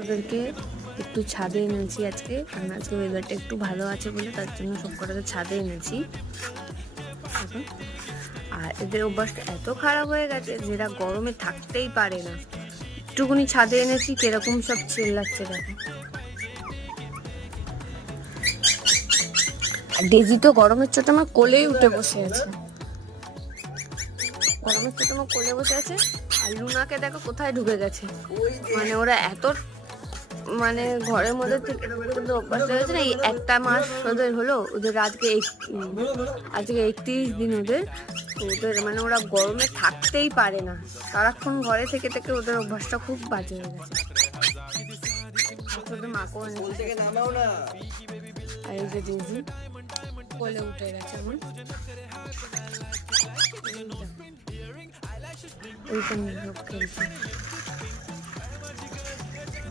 ওদেরকে একটু ছাদে এনেছি আজকে, কারণ আজকে ওয়েদারটা একটু ভালো আছে বলে তার জন্য সব কটাকে ছাদে এনেছি। আর এদের অভ্যাসটা এত খারাপ হয়ে গেছে যে এরা গরমে থাকতেই পারে না। একটুকুনি ছাদে এনেছি কিরকম সব চিল্লাচ্ছে দেখো। আর ডেজি তো গরমের চোটে আমার কোলেই উঠে বসে আছে, গরমের চোটে আমার কোলে বসে আছে। আর লুনাকে দেখো কোথায় ঢুকে গেছে, মানে ওরা এত মানে ঘরের মধ্যে থেকে ওদের অভ্যাস হয়েছে না। এই একটা মাস ওদের হলো, ওদের আজকে 31 দিন ওদের। তো ওদের মানে ওরা গরমে থাকতেই পারে না, সারাক্ষণ ঘরে থেকে থেকে ওদের অভ্যাসটা খুব বাজে হয়ে গেছে। ওদের মাকেও এনেছে। আর এই যে দিদি কোলে উঠে গেছে এখন, ওইটা নিয়ে সব খেলছে।